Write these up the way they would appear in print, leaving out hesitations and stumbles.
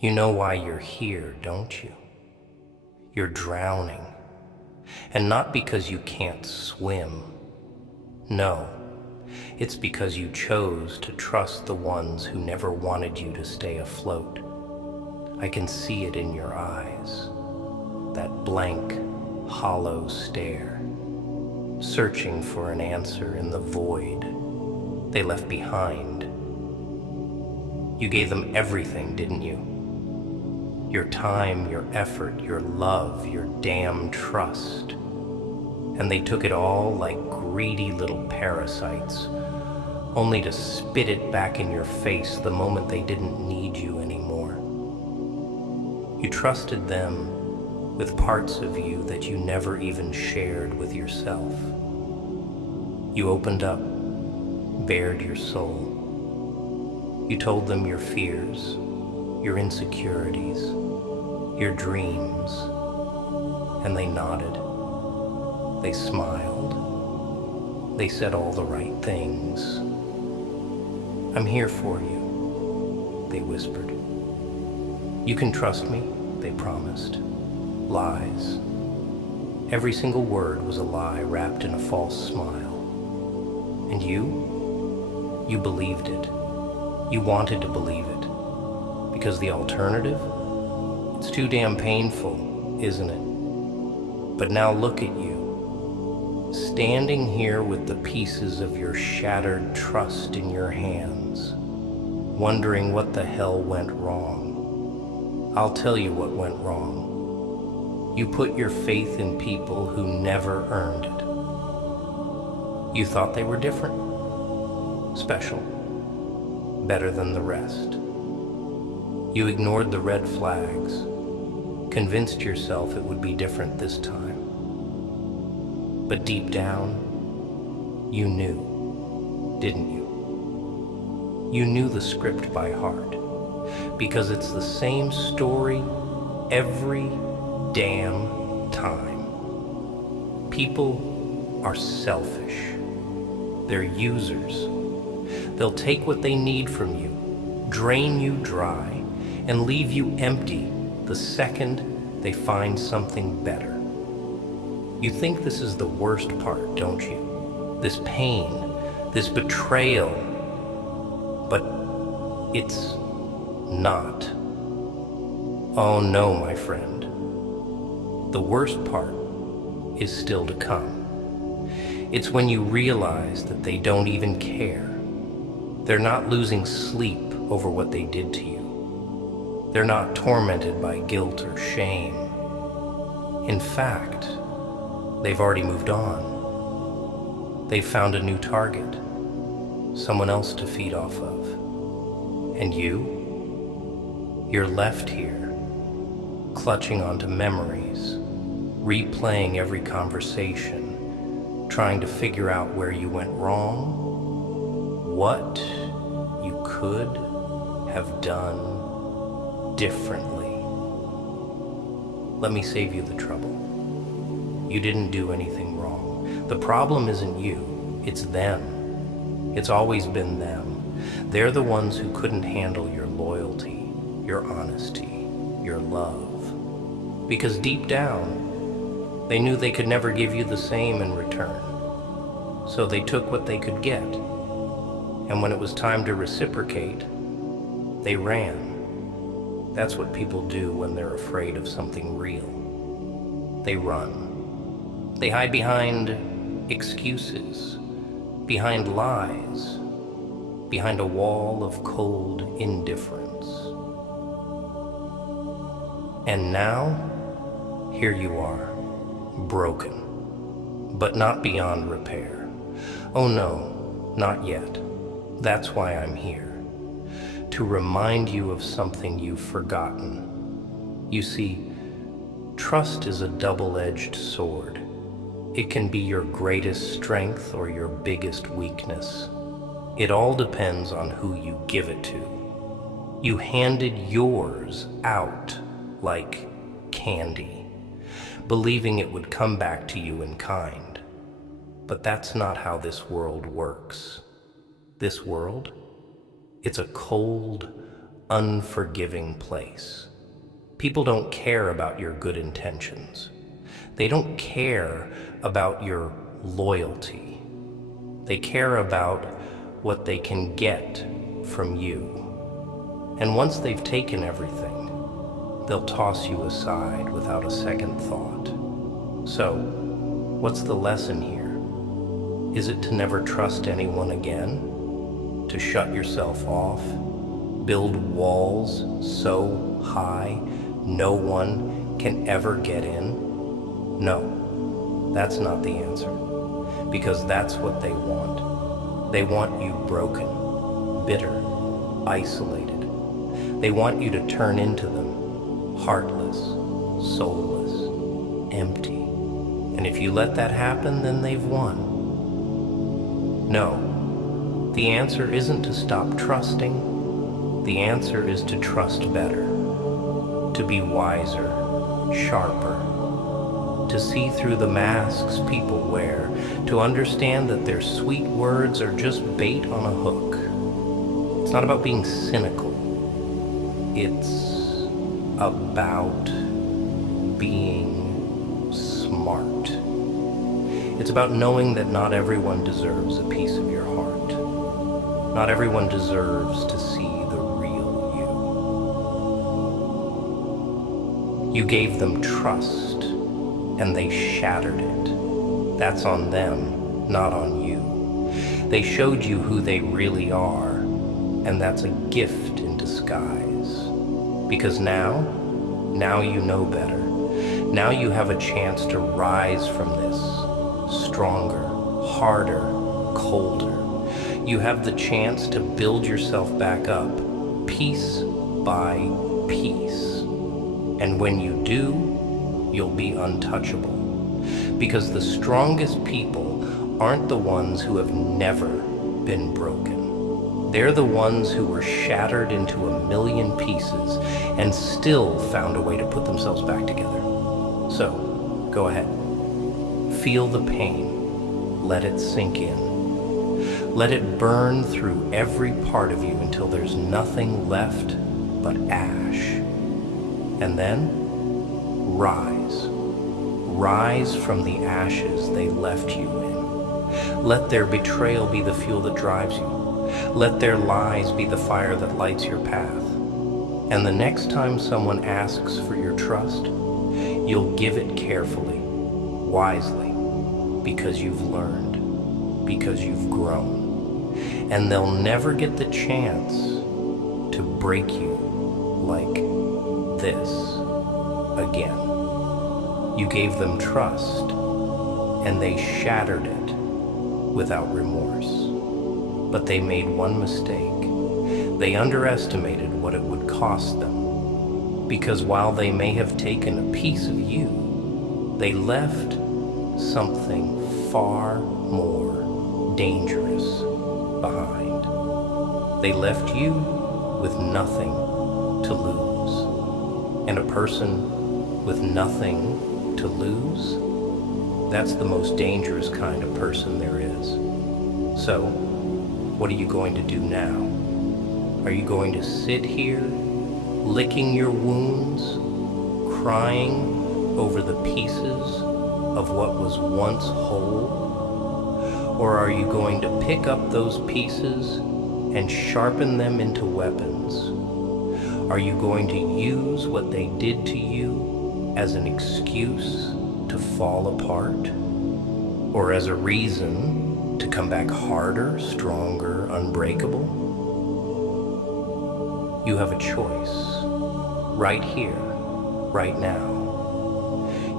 You know why you're here, don't you? You're drowning. And not because you can't swim. No, it's because you chose to trust the ones who never wanted you to stay afloat. I can see it in your eyes, that blank, hollow stare, searching for an answer in the void they left behind. You gave them everything, didn't you? Your time, your effort, your love, your damn trust. And they took it all like greedy little parasites, only to spit it back in your face the moment they didn't need you anymore. You trusted them with parts of you that you never even shared with yourself. You opened up, bared your soul. You told them your fears, your insecurities, your dreams, and they nodded. They smiled. They said all the right things. I'm here for you, they whispered. You can trust me, they promised. Lies. Every single word was a lie wrapped in a false smile. And you believed it. You wanted to believe it. Because the alternative? It's too damn painful, isn't it? But now look at you, standing here with the pieces of your shattered trust in your hands, wondering what the hell went wrong. I'll tell you what went wrong. You put your faith in people who never earned it. You thought they were different, special, better than the rest. You ignored the red flags, convinced yourself it would be different this time. But deep down, you knew, didn't you? You knew the script by heart, because it's the same story every damn time. People are selfish. They're users. They'll take what they need from you, drain you dry, and leave you empty the second they find something better. You think this is the worst part, don't you? This pain, this betrayal. But it's not. Oh no, my friend. The worst part is still to come. It's when you realize that they don't even care. They're not losing sleep over what they did to you. They're not tormented by guilt or shame. In fact, they've already moved on. They've found a new target, someone else to feed off of. And you're left here, clutching onto memories, replaying every conversation, trying to figure out where you went wrong, what you could have done differently. Let me save you the trouble. You didn't do anything wrong. The problem isn't you, it's them. It's always been them. They're the ones who couldn't handle your loyalty, your honesty, your love. Because deep down, they knew they could never give you the same in return. So they took what they could get. And when it was time to reciprocate, they ran. That's what people do when they're afraid of something real. They run. They hide behind excuses, behind lies, behind a wall of cold indifference. And now, here you are, broken, but not beyond repair. Oh no, not yet. That's why I'm here. To remind you of something you've forgotten. You see, trust is a double-edged sword. It can be your greatest strength or your biggest weakness. It all depends on who you give it to. You handed yours out like candy, believing it would come back to you in kind. But that's not how this world works. This world, it's a cold, unforgiving place. People don't care about your good intentions. They don't care about your loyalty. They care about what they can get from you. And once they've taken everything, they'll toss you aside without a second thought. So, what's the lesson here? Is it to never trust anyone again? To shut yourself off? Build walls so high no one can ever get in? No, that's not the answer. Because that's what they want. They want you broken, bitter, isolated. They want you to turn into them, heartless, soulless, empty. And if you let that happen, then they've won. No, the answer isn't to stop trusting. The answer is to trust better, to be wiser, sharper, to see through the masks people wear, to understand that their sweet words are just bait on a hook. It's not about being cynical. It's about being smart. It's about knowing that not everyone deserves a piece of your heart. Not everyone deserves to see the real you. You gave them trust, and they shattered it. That's on them, not on you. They showed you who they really are, and that's a gift in disguise. Because now you know better. Now you have a chance to rise from this, stronger, harder, colder. You have the chance to build yourself back up, piece by piece. And when you do, you'll be untouchable. Because the strongest people aren't the ones who have never been broken. They're the ones who were shattered into a million pieces and still found a way to put themselves back together. So, go ahead. Feel the pain. Let it sink in. Let it burn through every part of you until there's nothing left but ash. And then, rise. Rise from the ashes they left you in. Let their betrayal be the fuel that drives you. Let their lies be the fire that lights your path. And the next time someone asks for your trust, you'll give it carefully, wisely, because you've learned, because you've grown. And they'll never get the chance to break you like this again. You gave them trust, and they shattered it without remorse. But they made one mistake. They underestimated what it would cost them. Because while they may have taken a piece of you, they left something far more dangerous behind. They left you with nothing to lose. And a person with nothing to lose, that's the most dangerous kind of person there is. So, what are you going to do now? Are you going to sit here, licking your wounds, crying over the pieces of what was once whole? Or are you going to pick up those pieces and sharpen them into weapons? Are you going to use what they did to you as an excuse to fall apart? Or as a reason to come back harder, stronger, unbreakable? You have a choice, right here, right now.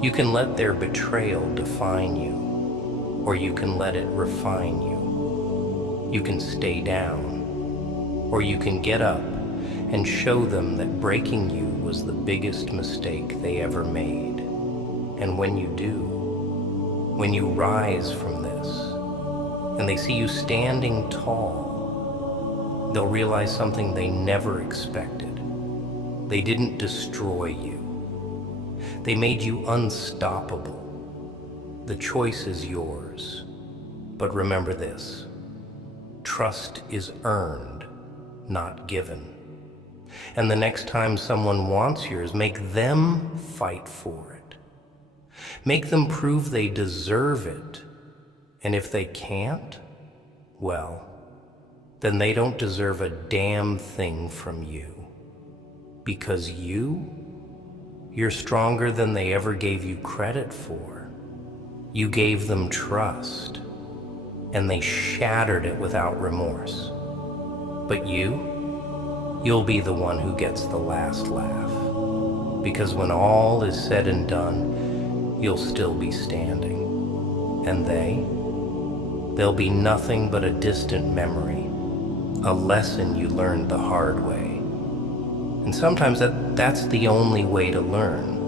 You can let their betrayal define you, or you can let it refine you. You can stay down, or you can get up and show them that breaking you was the biggest mistake they ever made. And when you do, when you rise from this, and they see you standing tall, they'll realize something they never expected. They didn't destroy you. They made you unstoppable. The choice is yours. But remember this: trust is earned, not given. And the next time someone wants yours, make them fight for it. Make them prove they deserve it. And if they can't, well, then they don't deserve a damn thing from you. Because you're stronger than they ever gave you credit for. You gave them trust, and they shattered it without remorse. But you'll be the one who gets the last laugh. Because when all is said and done, you'll still be standing. And they'll be nothing but a distant memory, a lesson you learned the hard way. And sometimes that's the only way to learn.